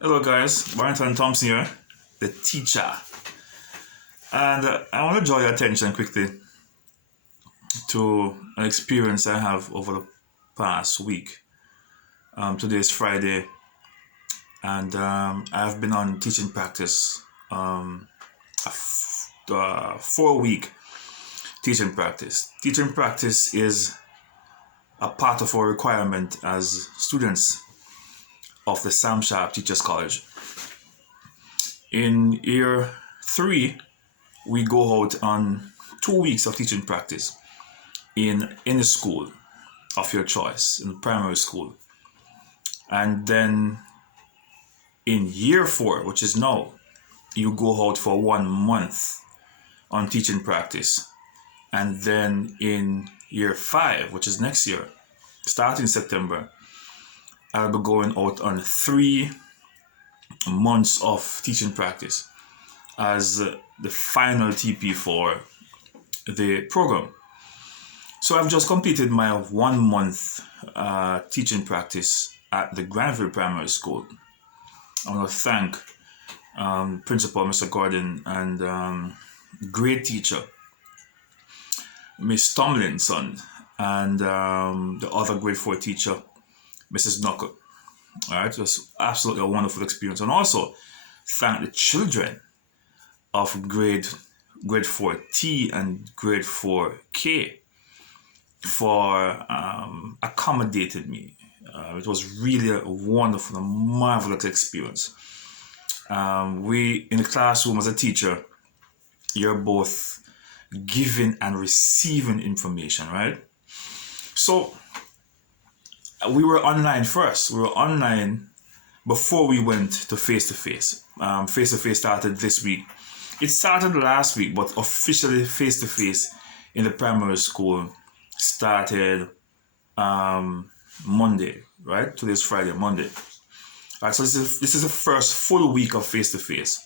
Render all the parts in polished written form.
Hello guys, Barrington Thompson here, the teacher. And I want to draw your attention quickly to an experience I have over the past week. Today is Friday, and I've been on teaching practice, a 4 week teaching practice. Teaching practice is a part of our requirement as students of the Sam Sharp Teachers College. In year 3, we go out on 2 weeks of teaching practice in any school of your choice, in primary school. And then in year 4, which is now, you go out for 1 month on teaching practice. And then in year 5, which is next year, starting September, I'll be going out on 3 months of teaching practice as the final TP for the program. So I've just completed my 1 month teaching practice at the Granville Primary School. I want to thank Principal Mr. Gordon and great teacher Miss Tomlinson and the other grade 4 teacher Mrs. Knuckle. All right, it was absolutely a wonderful experience, and also thank the children of grade 4T and grade 4K for accommodating me. It was really a wonderful and marvelous experience. We in the classroom as a teacher, you're both giving and receiving information, right? So we were online first. We were online before we went to face-to-face. Face-to-face started this week. It started last week, but officially face-to-face in the primary school started Monday, right? Today's Friday, Monday. All right, so this is the first full week of face-to-face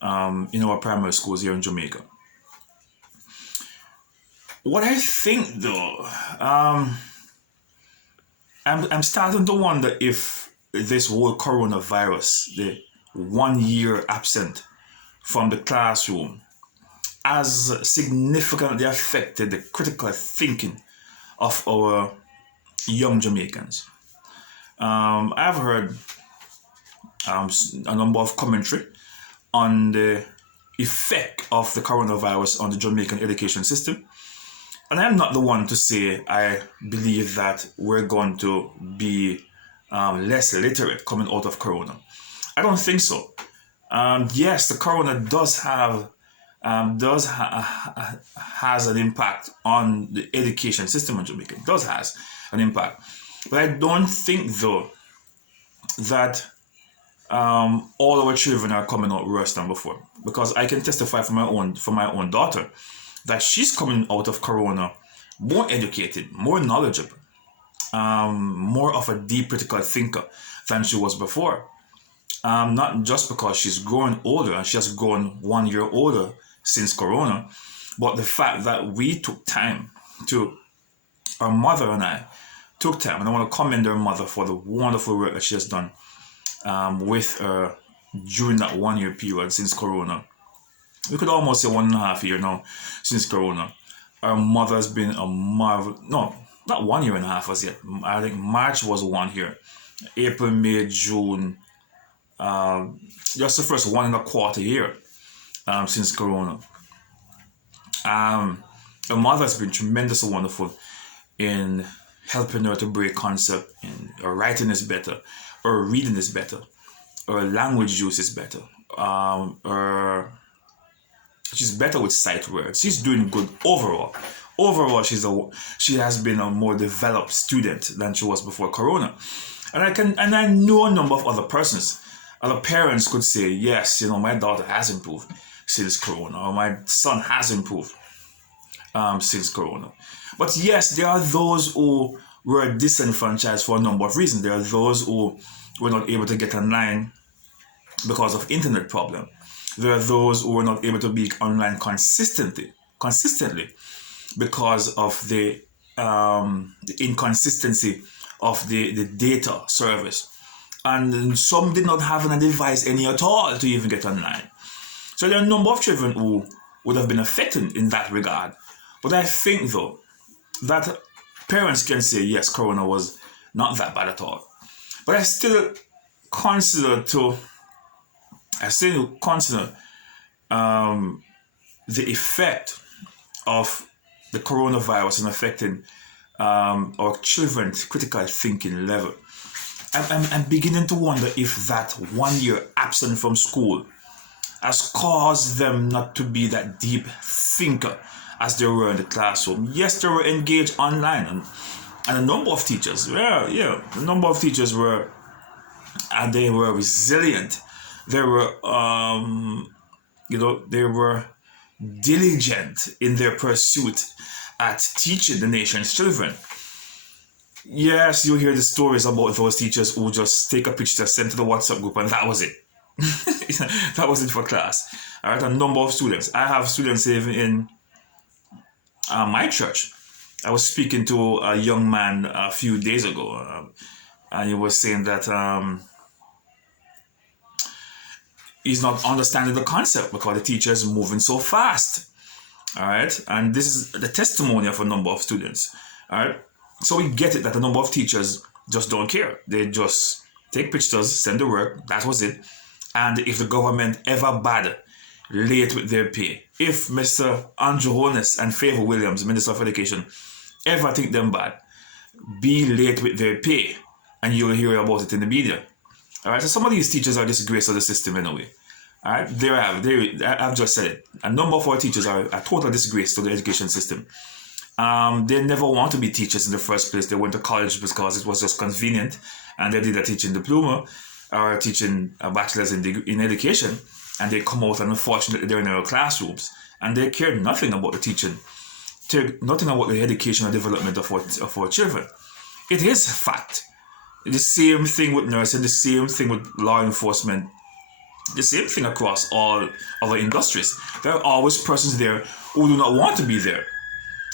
in our primary schools here in Jamaica. What I think though, I'm starting to wonder if this whole coronavirus, the 1 year absent from the classroom, has significantly affected the critical thinking of our young Jamaicans. I've heard a number of commentary on the effect of the coronavirus on the Jamaican education system. And I'm not the one to say I believe that we're going to be less literate coming out of Corona. I don't think so. Yes, the Corona does have has an impact on the education system in Jamaica. It does has an impact, but I don't think though that all our children are coming out worse than before. Because I can testify for my own daughter that she's coming out of Corona more educated, more knowledgeable, more of a deep critical thinker than she was before. Not just because she's growing older and she has grown 1 year older since Corona, but the fact that we took time our mother and I took time, and I want to commend her mother for the wonderful work that she has done with her during that 1 year period since Corona. We could almost say 1.5 years now since Corona. Our mother has been a marvel. No, not 1.5 years as yet. I think March was 1 year. April, May, June. Just the first 1.25 year since Corona. Our mother has been tremendously wonderful in helping her to break concept. In her writing is better, her reading is better, her language use is better. She's better with sight words. She's doing good overall. Overall, she has been a more developed student than she was before Corona. And I know a number of other persons, other parents could say, yes, my daughter has improved since Corona, or my son has improved since Corona. But yes, there are those who were disenfranchised for a number of reasons. There are those who were not able to get online because of internet problem. There are those who were not able to be online consistently because of the inconsistency of the data service and some did not have an device any at all to even get online. So there are a number of children who would have been affected in that regard. But I think though that parents can say yes, Corona was not that bad at all. But I still consider the effect of the coronavirus in affecting our children's critical thinking level. I'm beginning to wonder if that 1 year absent from school has caused them not to be that deep thinker as they were in the classroom. Yes, they were engaged online, and a number of teachers, and they were resilient. They were, they were diligent in their pursuit at teaching the nation's children. Yes, you hear the stories about those teachers who just take a picture, send to the WhatsApp group, and that was it. That was it for class. All right, a number of students. I have students even in my church. I was speaking to a young man a few days ago, and he was saying that he's not understanding the concept because the teacher is moving so fast. All right, and this is the testimony of a number of students. All right, so we get it that a number of teachers just don't care. They just take pictures, send the work. That was it. And if the government ever bad, late with their pay. If Mr. Andrew Holness and Favor Williams, Minister of Education, ever think them bad, be late with their pay, and you'll hear about it in the media. All right, so some of these teachers are disgrace of the system in a way. All right, I've just said it. A number of our teachers are a total disgrace to the education system. They never want to be teachers in the first place. They went to college because it was just convenient, and they did a teaching diploma or teaching a bachelor's in education, and they come out and unfortunately they're in our classrooms and they care nothing about the teaching, nothing about the educational development of our children. It is fact. The same thing with nursing, the same thing with law enforcement, the same thing across all other industries. There are always persons there who do not want to be there.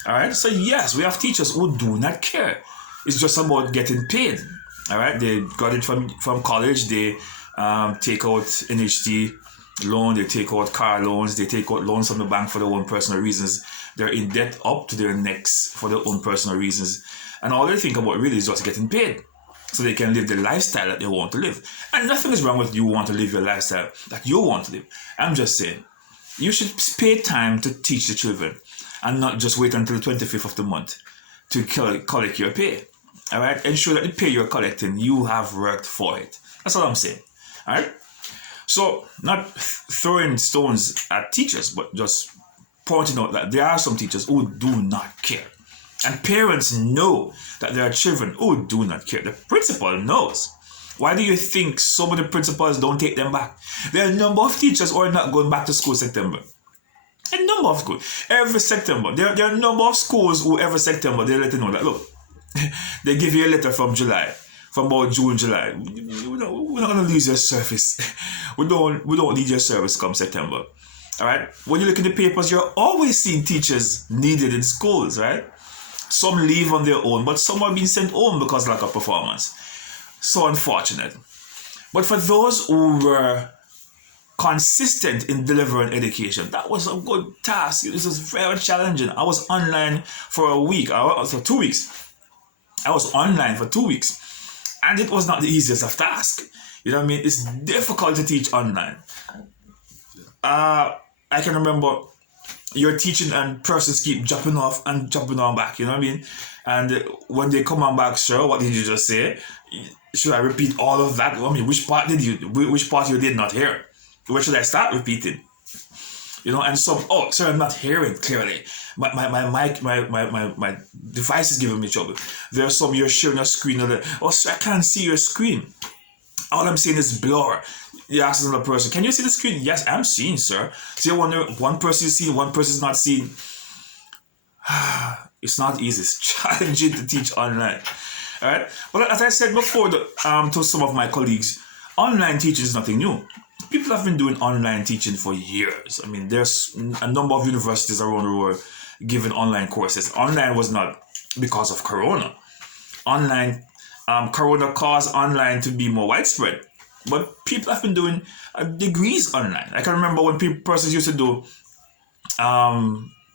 All right, so yes, we have teachers who do not care. It's just about getting paid. All right, they got it from college. They take out NHT loan, they take out car loans, they take out loans from the bank for their own personal reasons. They're in debt up to their necks for their own personal reasons, and all they think about really is just getting paid, so they can live the lifestyle that they want to live. And nothing is wrong with you want to live your lifestyle that you want to live. I'm just saying, you should pay time to teach the children, and not just wait until the 25th of the month to collect your pay. All right, ensure that the pay you're collecting, you have worked for it. That's all I'm saying. All right. So, not throwing stones at teachers, but just pointing out that there are some teachers who do not care. And parents know that there are children who do not care. The principal knows. Why do you think some of the principals don't take them back? There are a number of teachers who are not going back to school September. A number of schools. Every September. There are a number of schools who every September they let you know that, look, they give you a letter from July, from about June, July. We're not going to lose your service. We don't need your service come September. All right? When you look in the papers, you're always seeing teachers needed in schools, right? Some leave on their own, but some are being sent home because of lack of performance. So unfortunate. But for those who were consistent in delivering education, that was a good task. It was very challenging. I was online for a week, for 2 weeks. I was online for 2 weeks, and it was not the easiest of tasks. You know what I mean? It's difficult to teach online. I can remember you're teaching and persons keep jumping off and jumping on back, you know what I mean? And when they come on back, sir, what did you just say? Should I repeat all of that? I mean, which part you did not hear? Where should I start repeating? You know, and some, oh, sir, I'm not hearing clearly. My mic, my device is giving me trouble. There's some, you're sharing a screen, oh, sir, I can't see your screen. All I'm seeing is blur. You ask another person, can you see the screen? Yes, I'm seeing, sir. So you wonder, one person is seeing, one person is not seeing. It's not easy. It's challenging to teach online. All right. But as I said before to some of my colleagues, online teaching is nothing new. People have been doing online teaching for years. I mean, there's a number of universities around the world giving online courses. Online was not because of Corona. Online Corona caused online to be more widespread. But people have been doing degrees online. I can remember when persons used to do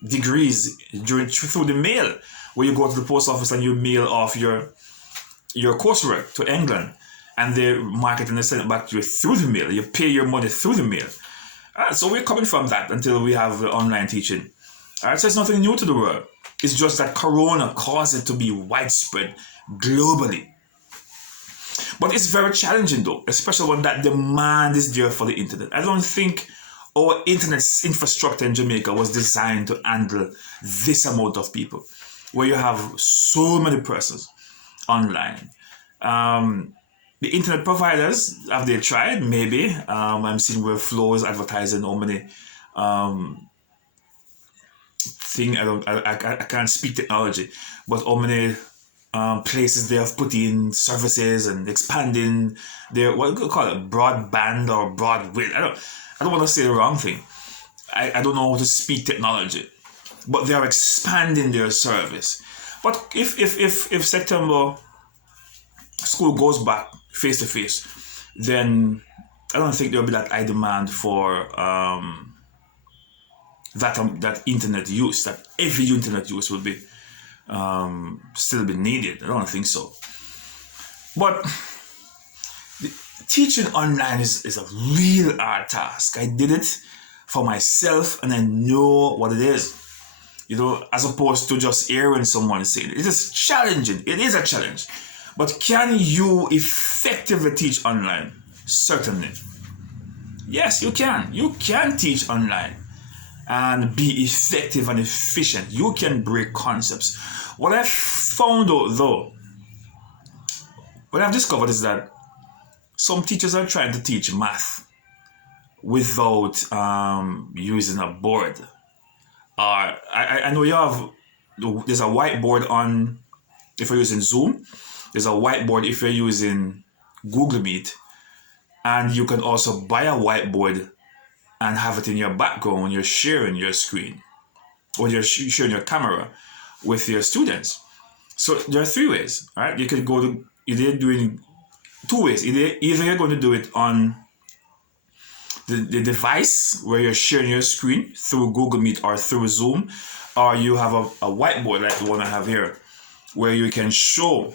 degrees through the mail, where you go to the post office and you mail off your coursework to England, and they mark it and they send it back to you through the mail. You pay your money through the mail. So we're coming from that until we have online teaching. So it's nothing new to the world. It's just that Corona caused it to be widespread globally. But it's very challenging though, especially when that demand is there for the internet. I don't think our internet infrastructure in Jamaica was designed to handle this amount of people, where you have so many persons online. The internet providers, have they tried? Maybe. I'm seeing where Flow is advertising how many I can't speak technology, but how many places they have put in services and expanding their, what do you call it, broadband or broadwidth. I don't want to say the wrong thing. I don't know how to speak technology, but they are expanding their service. But if September school goes back face to face, then I don't think there will be that high demand for that internet use. That every internet use will be still be needed. I don't think so. But teaching online is a real hard task. I did it for myself and I know what it is. As opposed to just hearing someone saying it. It is challenging. It is a challenge. But can you effectively teach online? Certainly. Yes, you can. You can teach online and be effective and efficient. You can break concepts. What I've found out though, what I've discovered is that some teachers are trying to teach math without using a board. I know there's a whiteboard on, if you're using Zoom, there's a whiteboard if you're using Google Meet, and you can also buy a whiteboard and have it in your background when you're sharing your screen or you're sharing your camera with your students. So there are 3 ways, right? You could either doing 2 ways. Either you're going to do it on the device where you're sharing your screen through Google Meet or through Zoom, or you have a whiteboard like the one I have here, where you can show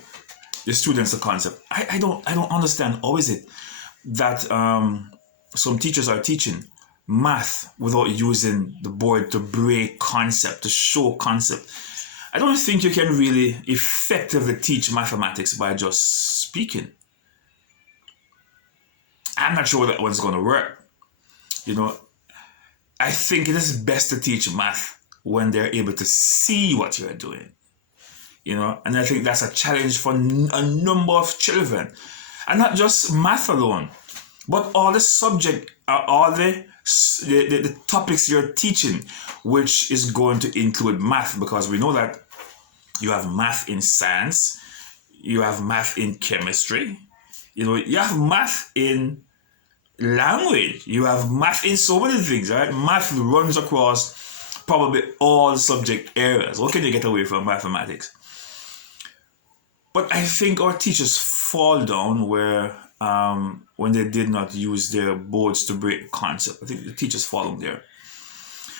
the students the concept. I don't understand how is it that some teachers are teaching math without using the board to break concept, to show concept. I don't think you can really effectively teach mathematics by just speaking. I'm not sure that one's going to work. I think it is best to teach math when they're able to see what you're doing. And I think that's a challenge for a number of children. And not just math alone, but all the subject, all the topics you're teaching, which is going to include math, because we know that you have math in science, you have math in chemistry, you have math in language, you have math in so many things, right? Math runs across probably all subject areas. What can you get away from mathematics? But I think our teachers fall down where when they did not use their boards to break concept. I think the teachers fall down there.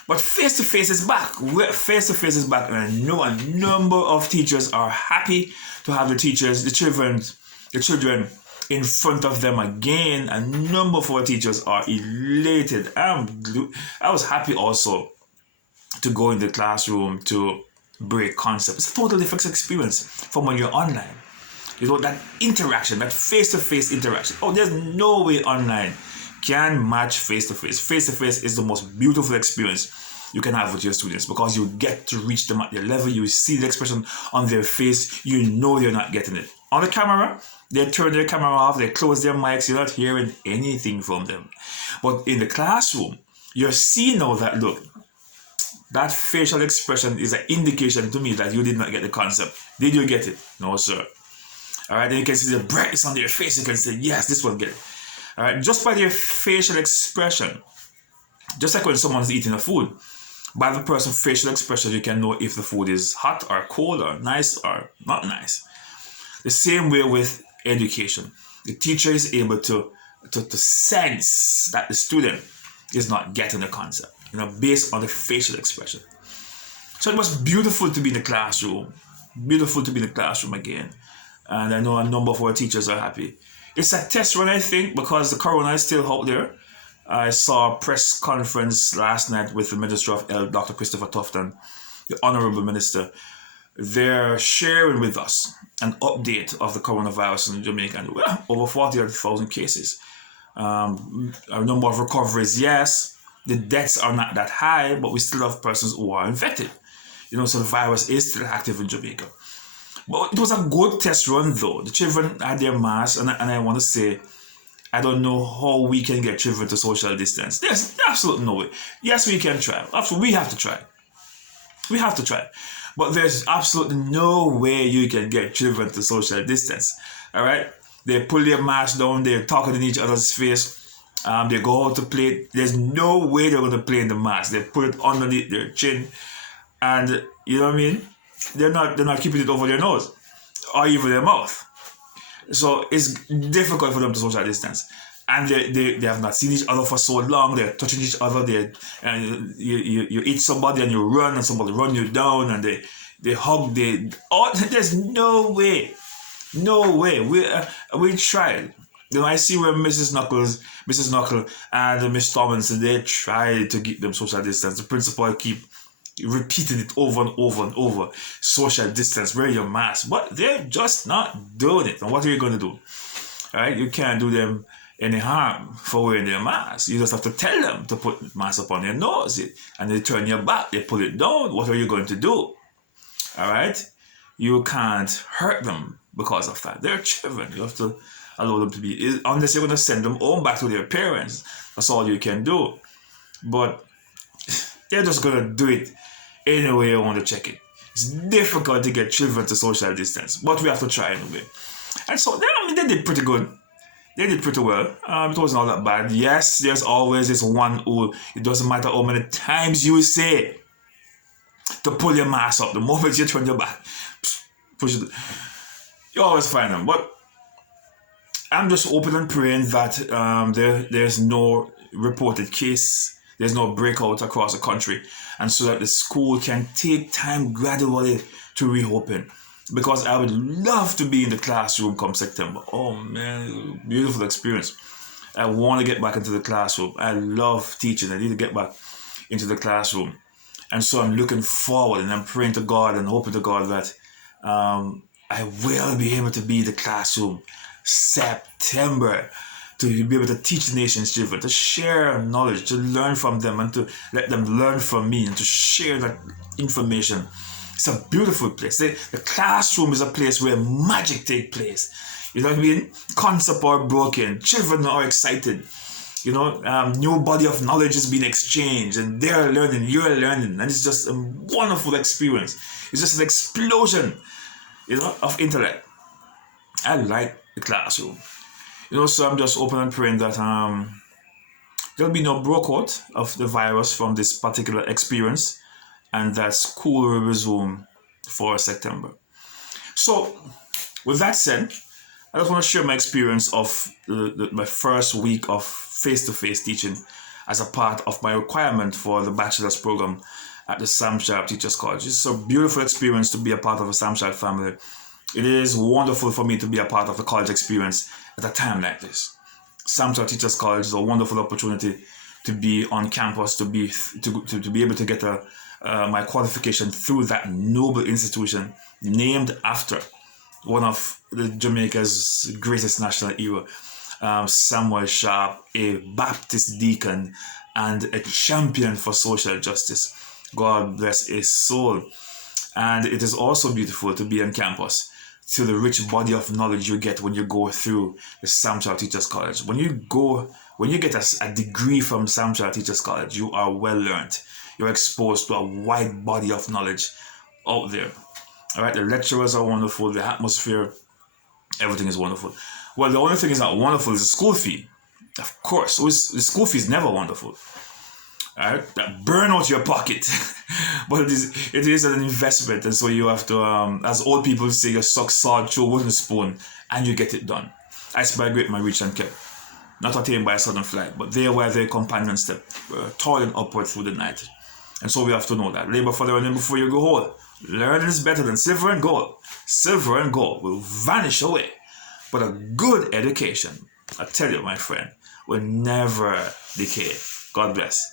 But face-to-face is back. Face-to-face is back, and I know a number of teachers are happy to have the children in front of them again. A number of our teachers are elated. I was happy also to go in the classroom to break concepts. It's a totally different experience from when you're online. That interaction, that face-to-face interaction. There's no way online can match face-to-face. Face-to-face is the most beautiful experience you can have with your students, because you get to reach them at their level. You see the expression on their face. You know they're not getting it. On the camera, they turn their camera off, they close their mics, you're not hearing anything from them. But in the classroom, you're seeing now that, look, that facial expression is an indication to me that you did not get the concept. Did you get it? No, sir. All right, then you can see the brightness on their face. You can say, yes, this one get it. All right, just by their facial expression, just like when someone's eating a food, by the person's facial expression, you can know if the food is hot or cold or nice or not nice. The same way with education. The teacher is able to sense that the student is not getting the concept, based on the facial expression. So it was beautiful to be in the classroom. Beautiful to be in the classroom again. And I know a number of our teachers are happy. It's a test run, I think, because the corona is still out there. I saw a press conference last night with the Minister of Health, Dr. Christopher Tufton, the Honorable Minister. They're sharing with us an update of the coronavirus in Jamaica. And over 40,000 cases. A number of recoveries, yes. The deaths are not that high, but we still have persons who are infected. So the virus is still active in Jamaica. But it was a good test run, though. The children had their masks, and I want to say, I don't know how we can get children to social distance. There's absolutely no way. Yes, we can try. Absolutely, we have to try. We have to try. But there's absolutely no way you can get children to social distance. All right? They pull their masks down. They're talking in each other's face. They go out to play. There's no way they're going to play in the mask. They put it underneath their chin. And, you know what I mean? They're not keeping it over their nose or even their mouth. So it's difficult for them to social distance. And they have not seen each other for so long. They're touching each other. You eat somebody and you run, and somebody run you down, and they hug. There's no way. No way. We tried. I see where Mrs. Knuckle and Miss Tomlinson, they tried to keep them social distance. The principal keep repeating it over and over and over. Social distance, wear your mask. But they're just not doing it. And what are you going to do? All right? You can't do them any harm for wearing their mask. You just have to tell them to put the mask up on their nose. And they turn your back. They pull it down. What are you going to do? All right? You can't hurt them because of that. They're children. You have to allow them to be, unless you're going to send them home back to their parents. That's all you can do. But they're just going to do it any way you want to check it. It's difficult to get children to social distance, but we have to try anyway. And so they did pretty good. They did pretty well. It wasn't all that bad. Yes, there's always this one who, it doesn't matter how many times you say to pull your mask up. The moment you turn your back, push it. You always find them. But I'm just hoping and praying that there's no reported case. There's no breakout across the country, and so that the school can take time gradually to reopen. Because I would love to be in the classroom come September. Oh man, beautiful experience. I want to get back into the classroom. I love teaching. I need to get back into the classroom. And so I'm looking forward, and I'm praying to God and hoping to God that I will be able to be in the classroom September, to be able to teach the nation's children, to share knowledge, to learn from them, and to let them learn from me, and to share that information. It's a beautiful place. The classroom is a place where magic takes place. You know what I mean? Concepts are broken. Children are excited. New body of knowledge is being exchanged, and they're learning, you're learning, and it's just a wonderful experience. It's just an explosion, of intellect. I like the classroom. So I'm just hoping and praying that there'll be no breakout of the virus from this particular experience, and that school will resume for September. So, with that said, I just want to share my experience of my first week of face-to-face teaching as a part of my requirement for the bachelor's program at the Sam Sharp Teachers College. It's a beautiful experience to be a part of a Sam Sharp family. It is wonderful for me to be a part of the college experience at a time like this. Sam Sharp Teachers College is a wonderful opportunity to be on campus, to be able to get my qualification through that noble institution named after one of Jamaica's greatest national hero, Samuel Sharp, a Baptist deacon and a champion for social justice. God bless his soul. And it is also beautiful to be on campus, to the rich body of knowledge you get when you go through the Sam Sharp Teachers College. When you get a degree from Sam Sharp Teachers College, you are well learned. You're exposed to a wide body of knowledge out there. All right, the lecturers are wonderful, the atmosphere, everything is wonderful. Well, the only thing is not wonderful is the school fee. Of course, the school fee is never wonderful. All right, that burn out your pocket. But it is an investment, and so you have to, as old people say, you suck salt through a wooden spoon, and you get it done. I spy a great man reach and kept, not attained by a sudden flight, but there where their companions step, toiling upward through the night. And so we have to know that. Labor for the learning before you go whole. Learning is better than silver and gold. Silver and gold will vanish away. But a good education, I tell you, my friend, will never decay. God bless.